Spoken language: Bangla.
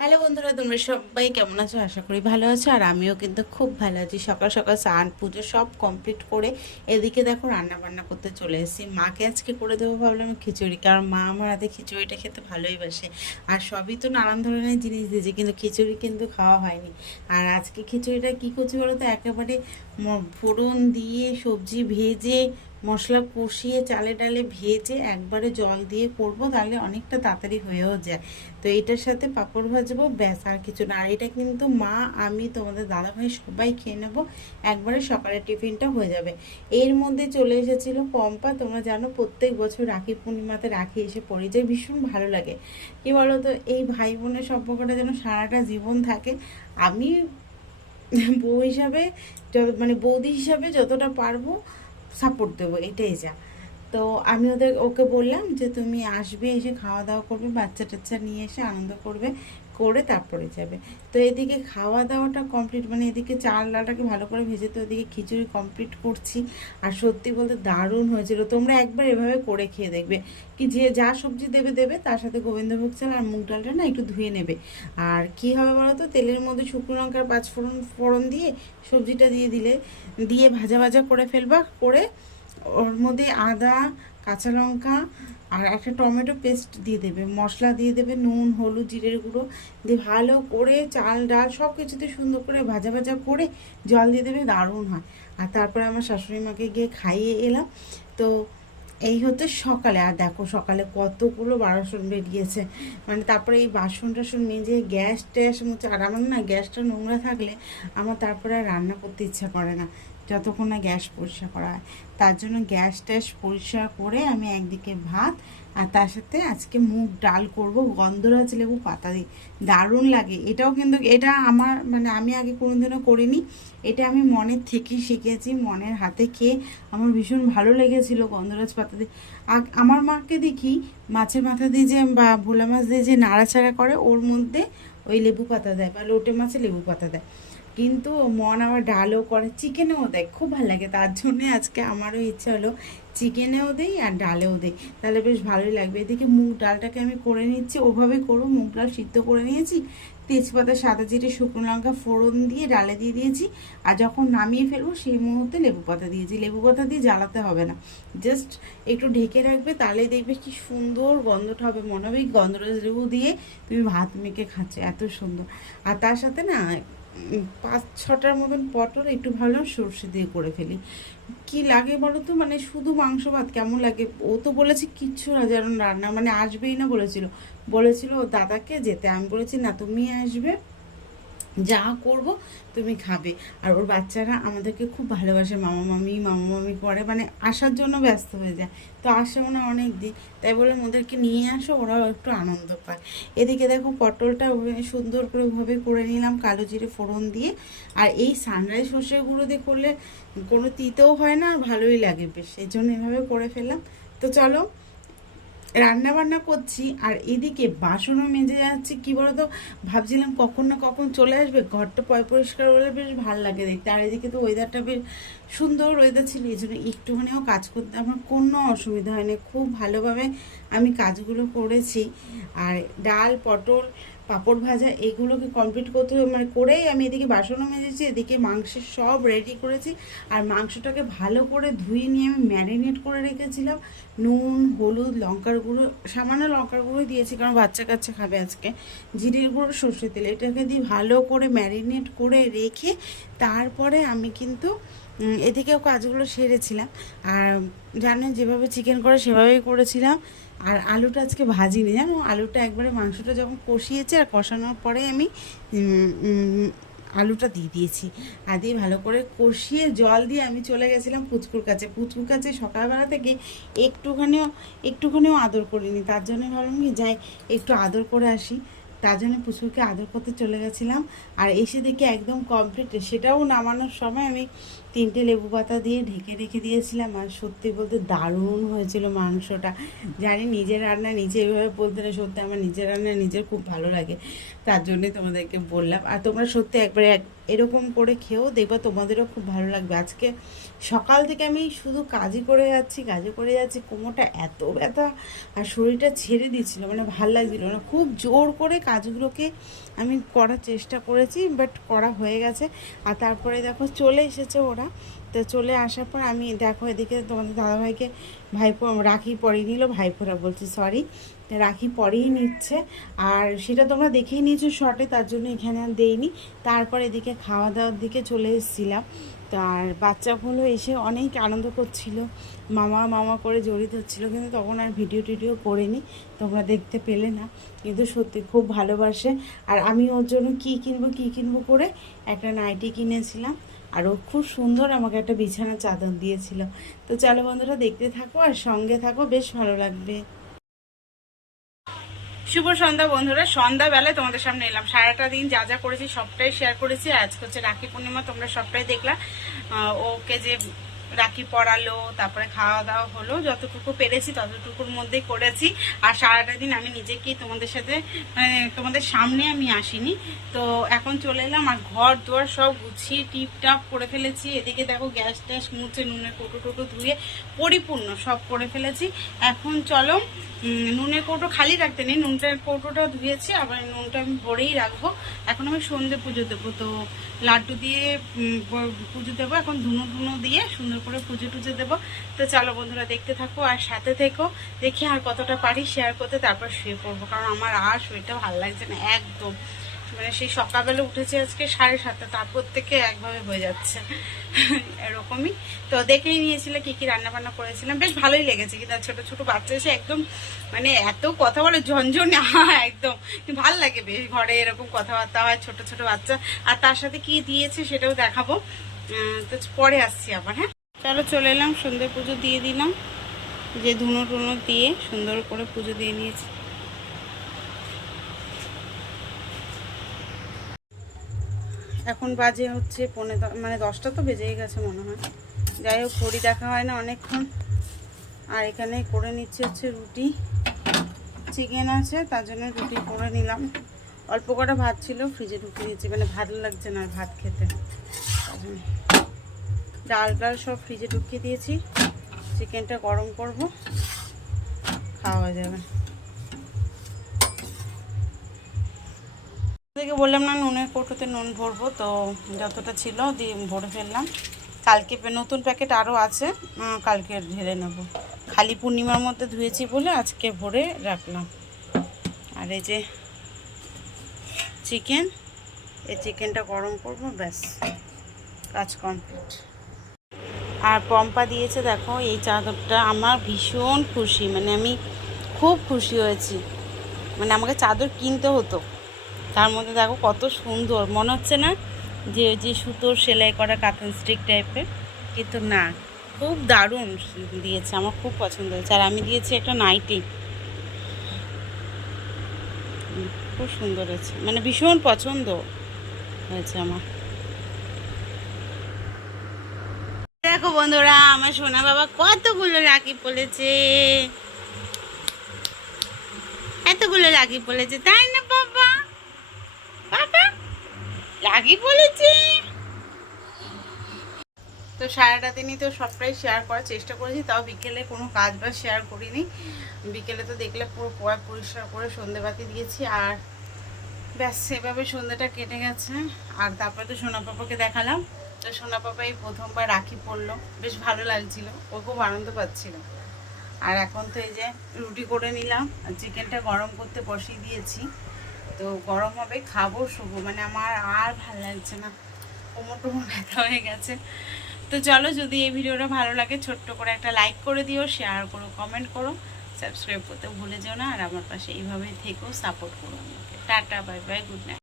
হ্যালো বন্ধুরা, তোমরা সবাই কেমন আছো? আশা করি ভালো আছো, আর আমিও কিন্তু খুব ভালো আছি। সকাল সকাল স্নান, পুজো সব কমপ্লিট করে এদিকে দেখো রান্না বান্না করতে চলে এসেছি। মাকে আজকে করে দেবো ভাবলাম খিচুড়ি, কারণ মা আমার হাতে খিচুড়িটা খেতে ভালোই বাসে। আর সবই তো নানান ধরনের জিনিস দিয়েছে, কিন্তু খিচুড়ি কিন্তু খাওয়া হয়নি। আর আজকে খিচুড়িটা কী করছি বলো তো? একেবারে ফোড়ন দিয়ে সবজি ভেজে মশলা কষিয়ে চালে ডালে ভেজে একবারে জল দিয়ে করব, তাহলে অনেকটা তাড়াতাড়ি হয়েও যায়। তো এটার সাথে পাঁপড় ভাজবো, ব্যাস, আর কিছু না। আর এটা কিন্তু মা, আমি, তোমাদের দাদাভাই সবাই খেয়ে নেব। একবারে সকালের টিফিনটা হয়ে যাবে। এর মধ্যে চলে এসেছিল পম্পা, তোমরা জানো প্রত্যেক বছর রাখি পূর্ণিমাতে রাখি এসে পড়ে যায়, ভীষণ ভালো লাগে। কি বলো তো এই ভাই বোনের সম্পর্কটা যেন সারাটা জীবন থাকে। আমি বউ হিসাবে মানে বৌদি হিসাবে যতটা পারব সাপোর্ট দেবো, এটাই যা। তো আমি ওদের, ওকে বললাম যে তুমি আসবে, এসে খাওয়া দাওয়া করবে বাচ্চা টাচ্চা নিয়ে এসে আনন্দ করবে। করে তারপরে যাবে। তো এদিকে খাওয়া দাওয়াটা কমপ্লিট মানে এদিকে চাল ডালটাকে ভালো করে ভেজে তো এদিকে খিচুড়ি কমপ্লিট করছি। আর সত্যি বলতে দারুণ হয়েছিল। তোমরা একবার এভাবে করে খেয়ে দেখবে। কি যে যা সবজি দেবে দেবে, তার সাথে গোবিন্দভোগ চাল আর মুগ ডালটা না একটু ধুয়ে নেবে। আর কি হবে বলো তো তেলের মধ্যে শুকনো লঙ্কার পাঁচ ফোড়ন ফোড়ন দিয়ে সবজিটা দিয়ে দিলে, দিয়ে ভাজা ভাজা করে ফেলবা, করে ওর মধ্যে আদা কাঁচা লঙ্কা আর একটা টমেটো পেস্ট দিয়ে দেবে, মশলা দিয়ে দেবে, নুন, হলুদ, জিরের গুঁড়ো দিয়ে ভালো করে চাল, ডাল সব কিছুতে সুন্দর করে ভাজা ভাজা করে জল দিয়ে দেবে, দারুণ হয়। আর তারপরে আমার শাশুড়ি মাকে গিয়ে খাইয়ে এলাম। তো এই হচ্ছে সকালে, আর দেখো সকালে কতগুলো বাসন বেরিয়েছে। মানে তারপরে এই বাসন টাসন মেজে গ্যাস ট্যাস মুছে, আর আমার না গ্যাসটা নোংরা থাকলে আমার তারপরে আর রান্না করতে ইচ্ছা করে না। যতক্ষণ না গ্যাস পরিষ্কার করা হয়। তার জন্য গ্যাস ট্যাস পরিষ্কার করে আমি একদিকে ভাত আর তার সাথে আজকে মুগ ডাল করব, গন্ধরাজ লেবু পাতা দিয়ে। দারুণ লাগে। এটাও কিন্তু, এটা আমার মানে আমি আগে কোনোদিনও করিনি। এটা আমি মনের থেকেই শিখেছি, মনের হাতে খেয়ে। আমার ভীষণ ভালো লেগেছিল গন্ধরাজ পাতা দিয়ে। আমার মাকে দেখি মাছের মাথা দিয়ে যে, বা ভোলা মাছ দিয়ে যে নাড়াচাড়া করে, ওর মধ্যে ওই লেবু পাতা দেয় বা লোটে মাছে লেবু পাতা দেয়। কিন্তু মন আবার ডালও করে, চিকেনেও দেয়, খুব ভালো লাগে। তার জন্যে আজকে আমারও ইচ্ছা হলো চিকেনেও দেই আর ডালেও দেই। তাহলে বেশ ভালোই লাগবে। এদিকে মুগ ডালটাকে আমি করে নিচ্ছি, ওভাবে করো মুগ ডাল সিদ্ধ করে নিয়েছি, তেজপাতা, সাদা জিরে, শুকনো লঙ্কা ফোড়ন দিয়ে ডালে দিয়ে দিয়েছি। আর যখন নামিয়ে ফেলব সেই মুহূর্তে লেবু পাতা দিয়েছি। লেবু পাতা দিয়ে জ্বালাতে হবে না। জাস্ট একটু ঢেকে রাখবে, তাহলে দেখবে কি সুন্দর গন্ধটা হবে। মনে হবে গন্ধরাজ লেবু দিয়ে তুমি ভাত মেখে খাচ্ছ, এত সুন্দর। আর তার সাথে না পাঁচ ছটার মতন পটল একটু ভালো সর্ষে দিয়ে করে ফেলি। কি লাগে বলো তো? মানে শুধু মাংস ভাত কেমন লাগে? ও তো বলেছে কিচ্ছু না, যেন রান্না মানে আসবেই না বলেছিল। বলেছিল দাদাকে যেতে। আমি বলেছি, না তুমি আসবে। যা করব তুমি খাবে। আর ওর বাচ্চারা আমাদেরকে খুব ভালোবাসে, মামা মামি মামা মামি করে মানে আসার জন্য ব্যস্ত হয়ে যায়। তো আসেও না অনেক দিন। তাই বলে ওদেরকে নিয়ে আসো, ওরাও একটু আনন্দ পায়। এদিকে দেখো পটলটা সুন্দর করে ওভাবে করে নিলাম, কালো জিরে ফোড়ন দিয়ে। আর এই সানরাইজ সর্ষে গুঁড়ো দিয়ে করলে কোনো তিতেও হয় না, আর ভালোই লাগে বেশ। এই জন্য এভাবে করে ফেললাম। তো চলো রান্না বান্না করছি আর এদিকে বাসনও মেজে যাচ্ছে। কি বলতো? ভাবছিলাম কখন না কখন চলে আসবে। ঘরটা পয় পরিষ্কার হলে বেশ ভালো লাগে দেখতে। আর এদিকে তো ওয়েদারটা বেশ সুন্দর ওয়েদার ছিল এই জন্য একটুখানিও কাজ করতে আমার কোনো অসুবিধা হয়নি। খুব ভালোভাবে আমি কাজগুলো করেছি। আর ডাল, পটল পাঁপড় ভাজা, এগুলোকে কমপ্লিট করতে মানে করেই আমি এদিকে বাসনও মেজেছি, এদিকে মাংসের সব রেডি করেছি। আর মাংসটাকে ভালো করে ধুয়ে নিয়ে আমি ম্যারিনেট করে রেখেছিলাম। নুন, হলুদ, লঙ্কার গুঁড়ো, সামান্য লঙ্কার গুঁড়োই দিয়েছি, কারণ বাচ্চা কাচ্চা খাবে আজকে। জিরের গুঁড়ো সর্ষে তেল, এটাকে দিয়ে ভালো করে ম্যারিনেট করে রেখে তারপরে আমি কিন্তু এদিকেও কাজগুলো সেরেছিলাম। আর জানেন, যেভাবে চিকেন করে সেভাবেই করেছিলাম। আর আলুটা আজকে ভাজিনি জানো, আলুটা একবারে মাংসটা যখন কষিয়েছে আর কষানোর পরে আমি আলুটা দিয়ে দিয়েছি। আর দিয়ে ভালো করে কষিয়ে জল দিয়ে আমি চলে গেছিলাম পুচকুর কাছে। পুচকুর কাছে সকালবেলা থেকে একটুখানিও একটুখানিও আদর করিনি। তার জন্য ভাবলাম কি, যাই একটু আদর করে আসি। তার জন্য পুচকুকে আদর করতে চলে গেছিলাম। আর এসে দেখি একদম কমপ্লিট সেটাও নামানোর সময় আমি তিনটে লেবু পাতা দিয়ে ঢেকে রেখে দিয়েছিলাম আর সত্যি বলতে দারুণ হয়েছিল মাংসটা। জানি নিজের রান্না নিজে এভাবে বলতে না সত্যি আমার নিজের রান্না নিজের খুব ভালো লাগে। তার জন্যই তোমাদেরকে বললাম। আর তোমরা সত্যি একবার এক- এরকম করে খেয়েও দেখবা, তোমাদেরও খুব ভালো লাগবে। আজকে সকাল থেকে আমি শুধু কাজই করে যাচ্ছি কাজই করে যাচ্ছি, কোমরটা এত ব্যথা আর শরীরটা ছেড়ে দিচ্ছিল মানে ভালো লাগছিল না। খুব জোর করে কাজগুলোকে আমি করার চেষ্টা করেছি, বাট করা হয়ে গেছে। আর তারপরে দেখো চলে এসেছে ওরা। তো চলে আসার পর আমি দেখো এদিকে তোমাদের দাদাভাইকে ভাইপো, রাখি পরিয়ে নিল, ভাইপোরা বলছি সরি রাখি পরেই নিচ্ছে। আর সেটা তোমরা দেখেই নিয়েছো শর্টে তার জন্য এখানে আর দেইনি। তারপর এদিকে খাওয়া দাওয়ার দিকে চলে এসেছিলাম। তো আর বাচ্চাগুলো এসে অনেক আনন্দ করছিল। মামা মামা করে জড়িত হচ্ছিল কিন্তু তখন আর ভিডিও টিডিও করিনি। তোমরা দেখতে পেলে না, কিন্তু সত্যি খুব ভালোবাসে। আর আমি ওর জন্য কী কিনবো কী কিনবো করে একটা নাইটি কিনেছিলাম। আর ও খুব সুন্দর আমাকে একটা বিছানা চাদর দিয়েছিল। তো চলো বন্ধুরা, দেখতে থাকো আর সঙ্গে থাকো, বেশ ভালো লাগবে। শুভ সন্ধ্যা বন্ধুরা, সন্ধ্যাবেলায় তোমাদের সামনে এলাম। সারাটা দিন যা যা করেছি সবটাই শেয়ার করেছি। আজকে হচ্ছে রাখি পূর্ণিমা, তোমরা সবটাই দেখলাম ওকে যে রাখি পড়ালো, তারপরে খাওয়া দাওয়া হলো, যতটুকু পেরেছি ততটুকুর মধ্যেই করেছি। আর সারাটা দিন আমি নিজেকেই তোমাদের সাথে মানে তোমাদের সামনে আমি আসিনি। তো এখন চলে এলাম, আর ঘর দুয়ার সব গুছিয়ে টিপ টাপ করে ফেলেছি। এদিকে দেখো গ্যাস ট্যাস মুছে নুনের কোটো টোটো ধুয়ে পরিপূর্ণ সব করে ফেলেছি। এখন চলো নুনের কৌটো খালি রাখতে নেই, নুনটার কৌটোটাও ধুয়েছি, আবার নুনটা আমি ভরেই রাখব। এখন আমি সন্ধে পুজো দেবো, তো লাড্ডু দিয়ে পুজো দেবো। এখন ধুনো ধুনো দিয়ে সুন্দর করে পুজো টুজো দেবো। তো চলো বন্ধুরা, দেখতে থাকো আর সাথে থেকো। দেখি আর কতটা পারি শেয়ার করতে, তারপর শুয়ে পড়ব। কারণ আমার আর শরীরটা ভালো লাগছে না, একদম। মানে সেই সকালবেলা উঠেছে আজকে সাড়ে সাতটা তারপর থেকে একভাবে হয়ে যাচ্ছে। এরকমই। তো দেখেই নিয়েছিলে কি কি রান্না বান্না করেছিলাম। বেশ ভালোই লেগেছে, কিন্তু ছোট ছোট বাচ্চা এসে একদম মানে এত কথা বলে ঝনঝনে একদম। ভালো লাগে বেশ ঘরে এরকম কথাবার্তা হয়, ছোট ছোট বাচ্চা। আর তার সাথে কি দিয়েছে সেটাও দেখাবো। তো পরে আসছি আবার হ্যাঁ? চলো চলে এলাম, সন্ধ্যে পুজো দিয়ে দিলাম। যে ধুনো টুনো দিয়ে সুন্দর করে পুজো দিয়ে নিয়েছি। এখন বাজে হচ্ছে পৌনে মানে দশটা তো বেজেই গেছে মনে হয়। যাই হোক ঘড়ি দেখা হয় না অনেকক্ষণ। আর এখানে করে নিচ্ছে হচ্ছে রুটি। চিকেন আছে, তার জন্য রুটি করে নিলাম। অল্প কটা ভাত ছিল, ফ্রিজে ঢুকে দিয়েছি। মানে ভালো লাগছে না ভাত খেতে। তার জন্য। ডাল ডাল সব ফ্রিজে ঢুকিয়ে দিয়েছি। চিকেনটা গরম করব। খাওয়া যাবে। থেকে বললাম না, নুনের কৌটোতে নুন ভরবো, তো যতটা ছিল দিয়ে ভরে ফেললাম। কালকে নতুন প্যাকেট আরও আছে কালকে ঢেলে নেব। খালি পূর্ণিমার মধ্যে ধুয়েছি বলে আজকে ভরে রাখলাম। আর এই যে চিকেন, এই চিকেনটা গরম করব, ব্যাস, কাজ কমপ্লিট। আর পম্পা দিয়েছে, দেখো, এই চাদরটা। আমার ভীষণ খুশি মানে আমি খুব খুশি হয়েছি। মানে আমাকে চাদর কিনতে হতো। তার মধ্যে দেখো কত সুন্দর। মনে হচ্ছে না যে যে সুতোর সেলাই করা কাতান স্টিক টাইপের? কিন্তু না, খুব দারুণ দিয়েছে, আমার খুব পছন্দ হয়েছে। আর আমি দিয়েছি একটা নাইটি। খুব সুন্দর হয়েছে। মানে ভীষণ পছন্দ হয়েছে আমার। দেখো বন্ধুরা, আমার সোনা বাবা কতগুলো রাখি পড়েছে। এতগুলো রাখি পড়েছে, তাই না বাবা? বাবা, রাখি পড়েছে। তো সারাটা দিনই তো সবটাই শেয়ার করার চেষ্টা করেছি, তাও বিকেলে কোনো কাজ বাজ শেয়ার করিনি। বিকেলে তো দেখলে পুরো পোয়া পরিষ্কার করে সন্ধেবাতি দিয়েছি, আর ব্যাস, সেভাবে সন্ধ্যাটা কেটে গেছে। আর তারপরে তো সোনা পাপাকে দেখালাম। তো সোনা পাপা এই প্রথমবার রাখি পড়ল বেশ ভালো লাগছিল, ও খুব আনন্দ পাচ্ছিল। আর এখন তো এই যে রুটি করে নিলাম, আর চিকেনটা গরম করতে বসিয়ে দিয়েছি। তো গরম হবে, খাব শুভ মানে আমার আর ভালো লাগছে না। কোমর টোমর ব্যথা হয়ে গেছে। তো চলো, যদি এই ভিডিওটা ভালো লাগে, ছোট্ট করে একটা লাইক করে দিও শেয়ার করো কমেন্ট করো সাবস্ক্রাইব করতে ভুলে যেও না, আর আমার পাশে এইভাবেই থেকেও সাপোর্ট করো আমাকে। Tata bye bye good night